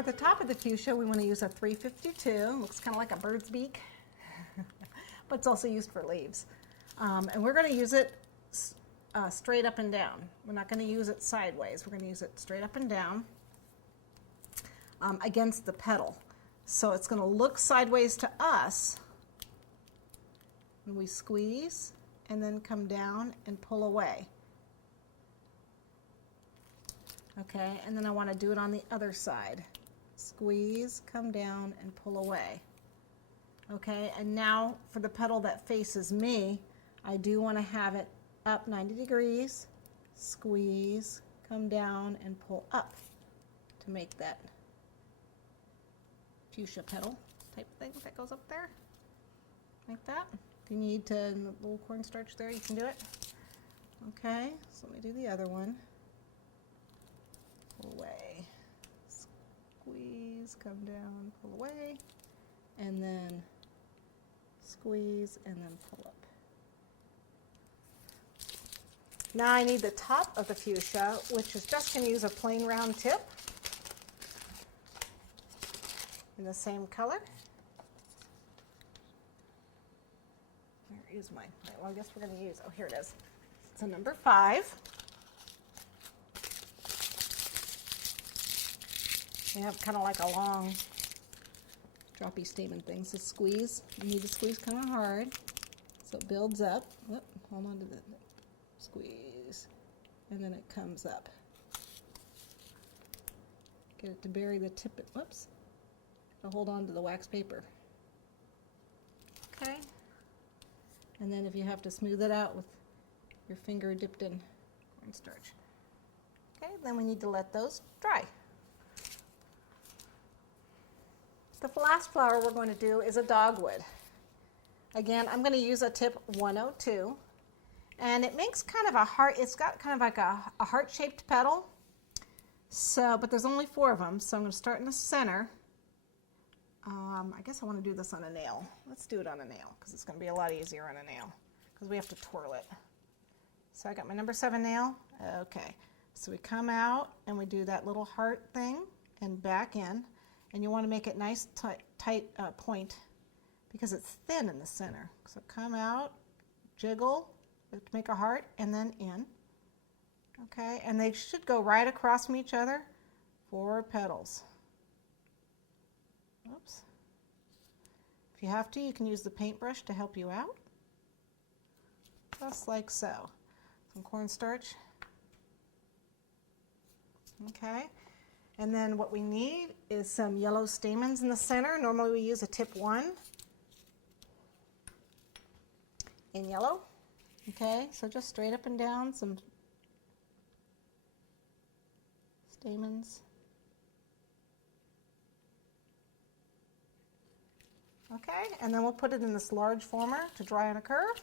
For the top of the fuchsia, we want to use a 352. Looks kind of like a bird's beak, but it's also used for leaves. And we're going to use it straight up and down. We're not going to use it sideways. We're going to use it straight up and down against the petal. So it's going to look sideways to us. And we squeeze and then come down and pull away. Okay, and then I want to do it on the other side. Squeeze, come down, and pull away. Okay, and now for the petal that faces me, I do want to have it up 90 degrees, squeeze, come down, and pull up to make that fuchsia petal type thing that goes up there, like that. If you need to, a little cornstarch there, you can do it. Okay, so let me do the other one. Pull away, squeeze, come down, pull away, and then squeeze, and then pull up. Now I need the top of the fuchsia, which is just going to use a plain round tip in the same color. Where is mine? Right, well, I guess we're going to use, oh, here it is. It's a number 5. You have kind of like a long droppy stamen thing. So squeeze. You need to squeeze kind of hard so it builds up. Whoop, hold on to the squeeze. And then it comes up. Get it to bury the tip. Whoops. To hold on to the wax paper. Okay. And then if you have to smooth it out with your finger dipped in cornstarch. Okay, then we need to let those dry. The last flower we're going to do is a dogwood. Again, I'm going to use a tip 102. And it makes kind of a heart, it's got kind of like a heart-shaped petal. So, but there's only 4 of them, so I'm going to start in the center. I guess I want to do this on a nail. Let's do it on a nail, because it's going to be a lot easier on a nail, because we have to twirl it. So I got my number 7 nail. Okay, so we come out and we do that little heart thing and back in. And you want to make it nice, tight point, because it's thin in the center. So come out, jiggle to make a heart, and then in. Okay, and they should go right across from each other, 4 petals. Oops. If you have to, you can use the paintbrush to help you out. Just like so. Some cornstarch. Okay. And then what we need is some yellow stamens in the center. Normally we use a tip 1 in yellow. Okay, so just straight up and down, some stamens. Okay, and then we'll put it in this large former to dry on a curve.